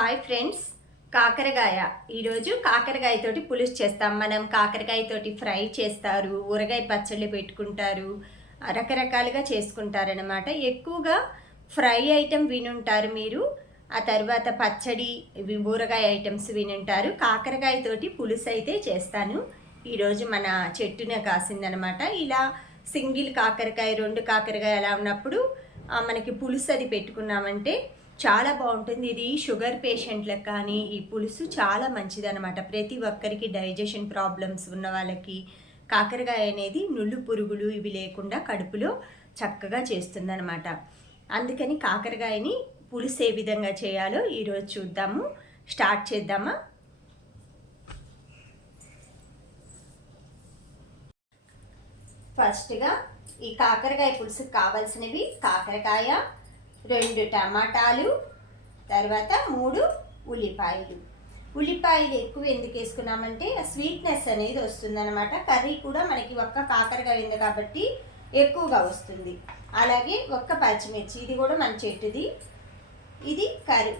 Hi friends, కాకరకాయ ఈరోజు కాకరకాయతోటి పులుసు చేస్తాం. మనం కాకరకాయతోటి ఫ్రై చేస్తారు, ఊరగాయ పచ్చళ్ళు పెట్టుకుంటారు, రకరకాలుగా చేసుకుంటారనమాట. ఎక్కువగా ఫ్రై ఐటెం వినుంటారు మీరు, ఆ తర్వాత పచ్చడి ఊరగాయ ఐటమ్స్ వినుంటారు. కాకరకాయతోటి పులుసు అయితే చేస్తాను. ఈరోజు మన చెట్టునే కాసిందనమాట. ఇలా సింగిల్ కాకరకాయ, రెండు కాకరకాయ అలా ఉన్నప్పుడు మనకి పులుసు అది పెట్టుకున్నామంటే చాలా బాగుంటుంది. ఇది షుగర్ పేషెంట్లకు కానీ ఈ పులుసు చాలా మంచిదన్నమాట. ప్రతి ఒక్కరికి డైజెషన్ ప్రాబ్లమ్స్ ఉన్న వాళ్ళకి కాకరకాయ అనేది నుళ్ళు పురుగులు ఇవి లేకుండా కడుపులో చక్కగా చేస్తుందన్నమాట. అందుకని కాకరకాయని పులుసు ఏ విధంగా చేయాలో ఈరోజు చూద్దాము. స్టార్ట్ చేద్దామా? ఫస్ట్గా ఈ కాకరకాయ పులుసుకు కావాల్సినవి కాకరకాయ, 2 టమాటాలు, తర్వాత 3 ఉల్లిపాయలు. ఉల్లిపాయలు ఎక్కువ ఎందుకు వేసుకున్నామంటే స్వీట్నెస్ అనేది వస్తుందన్నమాట. కర్రీ కూడా మనకి ఒక్క కాకరకాయ ఉంది కాబట్టి ఎక్కువగా వస్తుంది. అలాగే ఒక్క పచ్చిమిర్చి, ఇది కూడా మన చెట్టుది. ఇది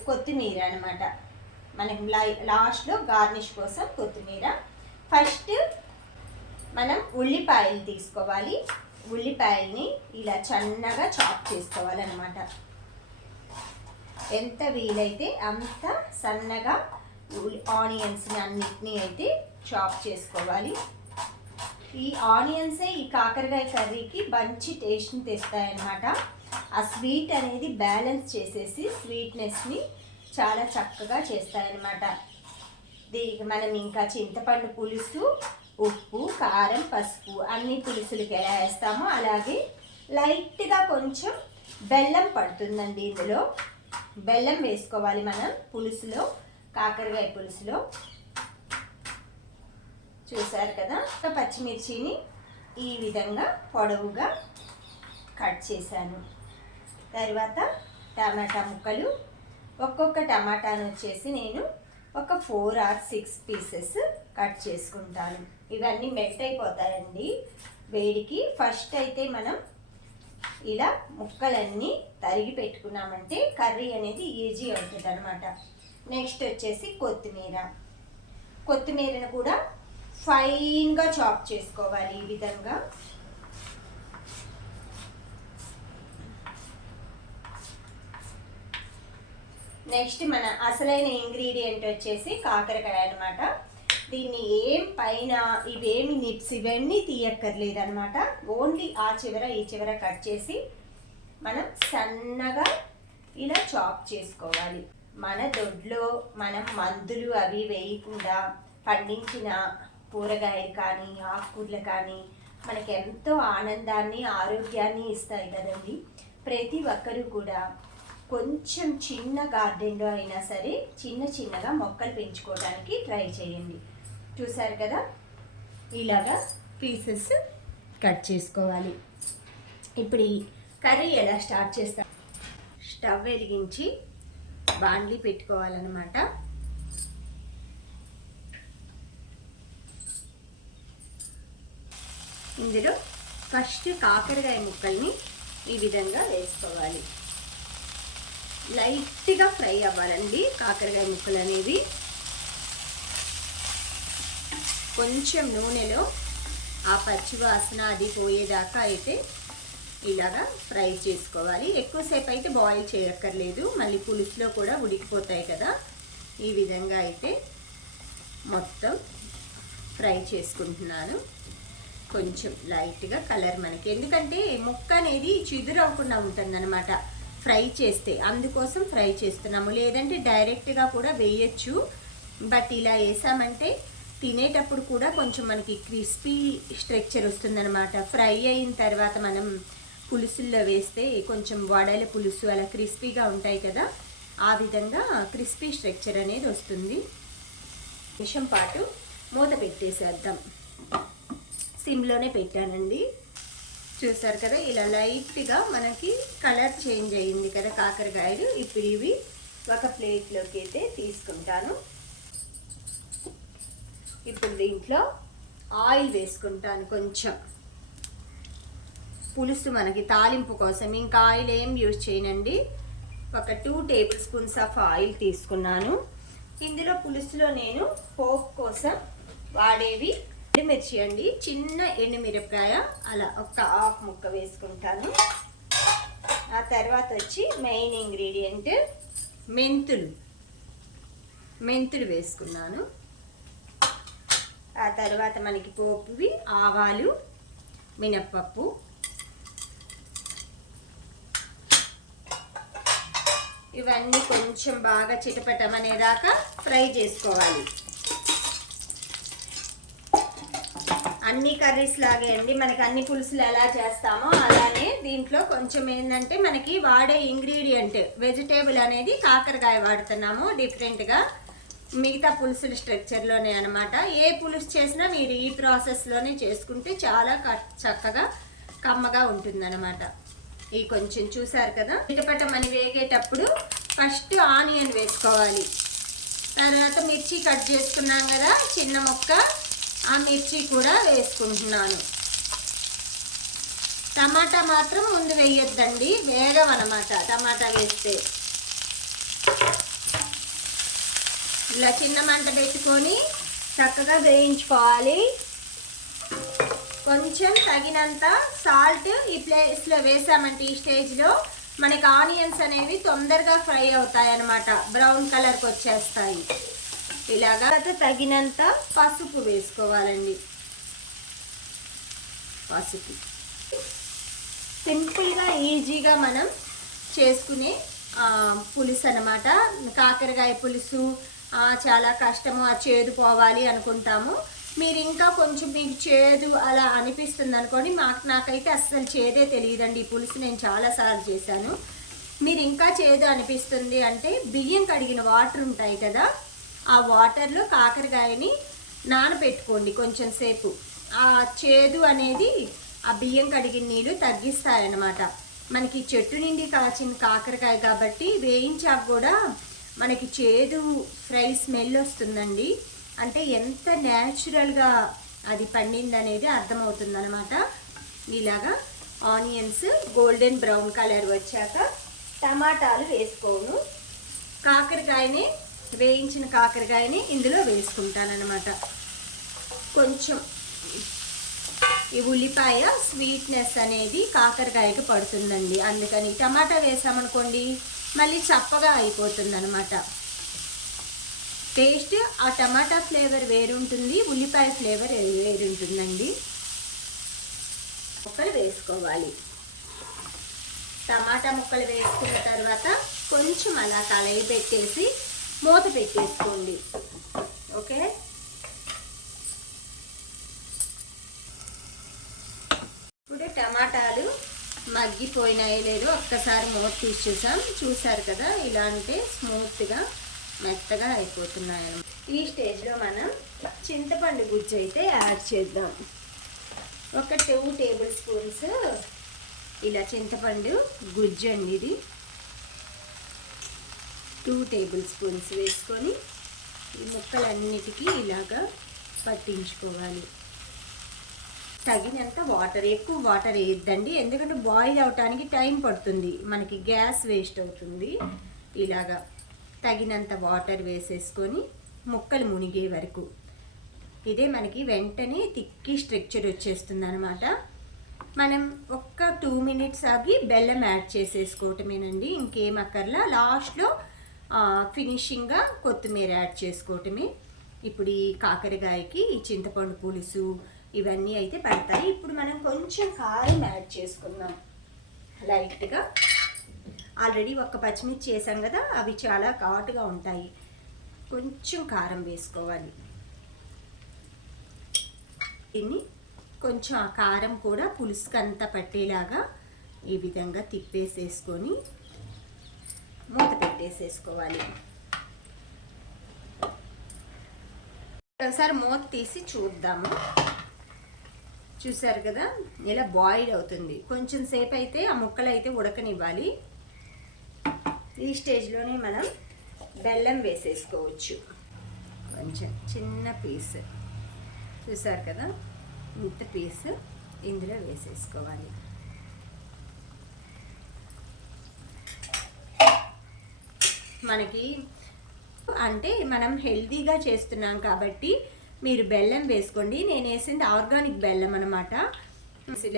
కొత్తిమీర అనమాట. మనకి లాస్ట్లో గార్నిష్ కోసం కొత్తిమీర. ఫస్ట్ మనం ఉల్లిపాయలు తీసుకోవాలి. ఉల్లిపాయల్ని ఇలా సన్నగా చాప్ చేసుకోవాలన్నమాట. ఎంత వీలైతే అంత సన్నగా ఆనియన్స్ని అన్నిటినీ అయితే చాప్ చేసుకోవాలి. ఈ ఆనియన్సే ఈ కాకరకాయ కర్రీకి మంచి టేస్ట్ని తెస్తాయన్నమాట. ఆ స్వీట్ అనేది బ్యాలెన్స్ చేసేసి స్వీట్నెస్ని చాలా చక్కగా చేస్తాయన్నమాట. దీనికి మనం ఇంకా చింతపండు పులుసు, ఉప్పు, కారం, పసుపు అన్ని పులుసులకి ఎలా వేస్తామో అలాగే లైట్గా కొంచెం బెల్లం పడుతుందండి. ఇందులో బెల్లం వేసుకోవాలి మనం పులుసులో, కాకరకాయ పులుసులో. చూసారు కదా, ఒక పచ్చిమిర్చిని ఈ విధంగా పొడవుగా కట్ చేశాను. తర్వాత టమాటా ముక్కలు, ఒక్కొక్క టమాటాను వచ్చేసి నేను ఒక 4 or 6 పీసెస్ కట్ చేసుకుంటాను. ఇవన్నీ మెల్ట్ అయిపోతాయండి వేడికి. ఫస్ట్ అయితే మనం ఇలా ముక్కలన్నీ తరిగి పెట్టుకున్నామంటే కర్రీ అనేది ఈజీ అవుతుంది అనమాట. నెక్స్ట్ వచ్చేసి కొత్తిమీరను కూడా ఫైన్గా చాప్ చేసుకోవాలి ఈ విధంగా. నెక్స్ట్ మన అసలైన ఇంగ్రీడియంట్ వచ్చేసి కాకరకాయ అనమాట. దీన్ని ఏం పైన ఇవేమి నిప్స్ ఇవన్నీ తీయక్కర్లేదనమాట. ఓన్లీ ఆ చివర ఈ చివర కట్ చేసి మనం సన్నగా ఇలా చాప్ చేసుకోవాలి. మన దొడ్లో మనం మందులు అవి వేయకుండా పండించిన కూరగాయలు కానీ ఆకుకూరలు కానీ మనకి ఎంతో ఆనందాన్ని, ఆరోగ్యాన్ని ఇస్తాయి కదండి. ప్రతి ఒక్కరూ కూడా కొంచెం చిన్న గార్డెన్లో అయినా సరే చిన్నగా మొక్కలు పెంచుకోవడానికి ట్రై చేయండి. చూసారు కదా, ఇలాగా పీసెస్ కట్ చేసుకోవాలి. ఇప్పుడు ఈ కర్రీ ఎలా స్టార్ట్ చేస్తాం? స్టవ్ వెలిగించి బాండ్లీ పెట్టుకోవాలన్నమాట. ఇందులో ఫస్ట్ కాకరకాయ ముక్కల్ని ఈ విధంగా వేసుకోవాలి. లైట్గా ఫ్రై అవ్వాలండి కాకరకాయ ముక్కలు అనేవి. కొంచెం నూనెలో ఆ పచ్చి వాసన అది పోయేదాకా అయితే ఇలాగా ఫ్రై చేసుకోవాలి. ఎక్కువసేపు అయితే బాయిల్ చేయక్కర్లేదు, మళ్ళీ పులుసులో కూడా ఉడికిపోతాయి కదా. ఈ విధంగా అయితే మొత్తం ఫ్రై చేసుకుంటున్నాను. కొంచెం లైట్గా కలర్ మనకి, ఎందుకంటే ముక్క అనేది చిదురవ్వకుండా ఉంటుందన్నమాట ఫ్రై చేస్తే, అందుకోసం ఫ్రై చేస్తున్నాము. లేదంటే డైరెక్ట్గా కూడా వేయచ్చు, బట్ ఇలా వేసామంటే తినేటప్పుడు కూడా కొంచెం మనకి క్రిస్పీ స్ట్రక్చర్ వస్తుందన్నమాట. ఫ్రై అయిన తర్వాత మనం పులుసుల్లో వేస్తే కొంచెం వడల పులుసు అలా క్రిస్పీగా ఉంటాయి కదా, ఆ విధంగా క్రిస్పీ స్ట్రక్చర్ అనేది వస్తుంది. నిమిషం పాటు మూత పెట్టేసేద్దాం. సిమ్లోనే పెట్టానండి. చూసారు కదా, ఇలా లైట్గా మనకి కలర్ చేంజ్ అయ్యింది కదా కాకరకాయలు. ఇప్పుడు ఇవి ఒక ప్లేట్లోకి అయితే తీసుకుంటాను. ఇప్పుడు దీంట్లో ఆయిల్ వేసుకుంటాను కొంచెం. పులుసు మనకి తాలింపు కోసం ఇంకా ఆయిల్ ఏం యూజ్ చేయనండి. ఒక 2 టేబుల్ స్పూన్స్ ఆఫ్ ఆయిల్ తీసుకున్నాను. ఇందులో పులుసులో నేను పోపు కోసం వాడేవి ఎండుమిర్చి అండి, చిన్న ఎండుమిరపకాయ అలా ఒక హాఫ్ ముక్క వేసుకుంటాను. ఆ తర్వాత వచ్చి మెయిన్ ఇంగ్రీడియంట్ మెంతులు వేసుకున్నాను. ఆ తర్వాత మనకి పోపువి ఆవాలు, మినప్పప్పు, ఇవన్నీ కొంచెం బాగా చిటపటమనేదాకా ఫ్రై చేసుకోవాలి. అన్ని కర్రీస్ లాగే అండి, మనకి అన్ని పులుసులు ఎలా చేస్తామో అలానే దీంట్లో కొంచెం ఏంటంటే మనకి వాడే ఇంగ్రీడియంట్ వెజిటేబుల్ అనేది కాకరకాయ వాడుతున్నాము డిఫరెంట్గా. మిగతా పులుసుల స్ట్రక్చర్లోనే అనమాట. ఏ పులుసు చేసినా మీరు ఈ ప్రాసెస్లోనే చేసుకుంటే చాలా చక్కగా కమ్మగా ఉంటుందన్నమాట. ఈ కొంచెం చూసారు కదా, చిటపటమని వేగేటప్పుడు ఫస్ట్ ఆనియన్ వేసుకోవాలి. తర్వాత మిర్చి కట్ చేసుకున్నాం కదా చిన్న ముక్క, ఆ మిర్చి కూడా వేసుకుంటున్నాను. టమాటా మాత్రం ముందు వేయొద్దండి, వేగం అన్నమాట టమాటా వేస్తే. ఇలా చిన్న మంట పెట్టుకొని చక్కగా వేయించుకోవాలి. కొంచెం తగినంత సాల్ట్ ఈ ప్లేస్లో వేసామంటే ఈ స్టేజ్లో మనకి ఆనియన్స్ అనేవి తొందరగా ఫ్రై అవుతాయి అన్నమాట, బ్రౌన్ కలర్కి వచ్చేస్తాయి. ఇలాగా తగినంత పసుపు వేసుకోవాలండి. పసుపు సింపుల్గా ఈజీగా మనం చేసుకునే పులుసు అన్నమాట. కాకరకాయ పులుసు చాలా కష్టము, ఆ చేదు పోవాలి అనుకుంటాము. మీరు ఇంకా కొంచెం మీకు చేదు అలా అనిపిస్తుంది అనుకోండి, నాకైతే అస్సలు చేదే తెలియదండి. ఈ పులుసు నేను చాలాసార్లు చేశాను. మీరు ఇంకా చేదు అనిపిస్తుంది అంటే బియ్యం కడిగిన వాటర్ ఉంటాయి కదా, ఆ వాటర్లో కాకరకాయని నానబెట్టుకోండి కొంచెం సేపు. ఆ చేదు అనేది ఆ బియ్యం కడిగిన నీళ్ళు తగ్గిస్తాయన్నమాట. మనకి చెట్టు నుండి కాచిన కాకరకాయ కాబట్టి వేయించాక కూడా మనకి చేదు ఫ్రై స్మెల్ వస్తుందండి. అంటే ఎంత న్యాచురల్గా అది పండింది అనేది అర్థమవుతుంది అనమాట. ఇలాగా ఆనియన్స్ గోల్డెన్ బ్రౌన్ కలర్ వచ్చాక టమాటాలు వేసుకోను, కాకరకాయని వేయించిన కాకరకాయని ఇందులో వేసుకుంటానమాట. కొంచెం ఈ ఉల్లిపాయ స్వీట్నెస్ అనేది కాకరకాయకి పడుతుందండి, అందుకని టమాటా వేసామనుకోండి మళ్ళీ చప్పగా అయిపోతుంది అనమాట టేస్ట్. ఆ టమాటా ఫ్లేవర్ వేరుంటుంది, ఉల్లిపాయ ఫ్లేవర్ వేరుంటుందండి. ముక్కలు వేసుకోవాలి. టమాటా ముక్కలు వేసుకున్న తర్వాత కొంచెం అలా కలయి పెట్టేసి మూత పెట్టేసుకోండి. ఓకే, ఇప్పుడు టమాటాలు మగ్గిపోయినాయో లేదో ఒక్కసారి మూత తీసి చూసారు కదా, ఇలా అంటే స్మూత్గా మెత్తగా అయిపోతున్నాయి. ఈ స్టేజ్లో మనం చింతపండు గుజ్జు అయితే యాడ్ చేద్దాం. ఒక 2 టేబుల్ స్పూన్స్ ఇలా చింతపండు గుజ్జు అండి, ఇది 2 టేబుల్ స్పూన్స్ వేసుకొని ఈ ముక్కలన్నిటికీ ఇలాగా పట్టించుకోవాలి. తగినంత వాటర్, ఎక్కువ వాటర్ వేయద్దండి ఎందుకంటే బాయిల్ అవటానికి టైం పడుతుంది, మనకి గ్యాస్ వేస్ట్ అవుతుంది. ఇలాగా తగినంత వాటర్ వేసేసుకొని ముక్కలు మునిగే వరకు, ఇదే మనకి వెంటనే తిక్కి స్ట్రక్చర్ వచ్చేస్తుంది అనమాట. మనం ఒక్క 2 మినిట్స్ ఆగి బెల్లం యాడ్ చేసేసుకోవటమేనండి, ఇంకేం అక్కర్లా. లాస్ట్లో ఫినిషింగ్గా కొత్తిమీర యాడ్ చేసుకోవటమే. ఇప్పుడు ఈ కాకరకాయకి ఈ చింతపండు పులుసు ఇవన్నీ అయితే పడతాయి. ఇప్పుడు మనం కొంచెం కారం యాడ్ చేసుకుందాం లైట్గా. ఆల్రెడీ ఒక పచ్చిమిర్చి వేసాం కదా, అవి చాలా ఘాటుగా ఉంటాయి. కొంచెం కారం వేసుకోవాలి. దీన్ని కొంచెం ఆ కారం కూడా పులుసుకంతా పట్టేలాగా ఈ విధంగా తిప్పేసేసుకొని మూత పెట్టేసేసుకోవాలి. ఒకసారి మూత తీసి చూద్దాము. చూసారు కదా ఇలా బాయిల్ అవుతుంది. కొంచెం సేపు అయితే ఆ ముక్కలు అయితే ఉడకనివ్వాలి. ఈ స్టేజ్లోనే మనం బెల్లం వేసేసుకోవచ్చు. కొంచెం చిన్న పీస్ చూసారు కదా, ఇంత పీస్ ఇందులో వేసేసుకోవాలి. మనకి అంటే మనం హెల్తీగా చేస్తున్నాం కాబట్టి మీరు బెల్లం వేసుకోండి. నేను వేసింది ఆర్గానిక్ బెల్లం అనమాట.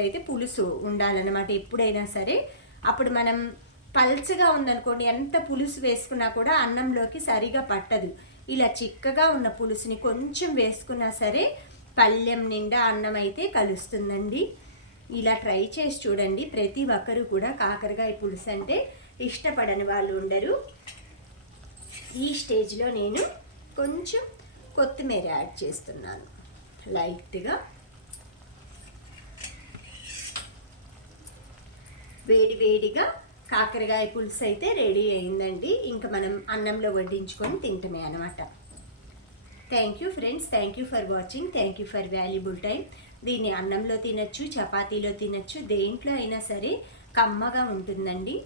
అయితే పులుసు ఉండాలన్నమాట ఎప్పుడైనా సరే. అప్పుడు మనం పల్చగా ఉందనుకోండి, ఎంత పులుసు వేసుకున్నా కూడా అన్నంలోకి సరిగా పట్టదు. ఇలా చిక్కగా ఉన్న పులుసుని కొంచెం వేసుకున్నా సరే పళ్ళెం నిండా అన్నం అయితే కలుస్తుందండి. ఇలా ట్రై చేసి చూడండి. ప్రతి ఒక్కరు కూడా కాకరకాయ పులుసు అంటే ఇష్టపడని వాళ్ళు ఉండరు. ఈ స్టేజ్లో నేను కొంచెం కొత్తిమీర యాడ్ చేస్తున్నాను లైట్గా. వేడిగా కాకరకాయ పులుసు అయితే రెడీ అయిందండి. ఇంకా మనం అన్నంలో వడ్డించుకొని తింటమే అనమాట. Thank you friends, thank you for watching, thank you for valuable time. దీన్ని అన్నంలో తినచ్చు, చపాతీలో తినచ్చు, దేంట్లో అయినా సరే కమ్మగా ఉంటుందండి.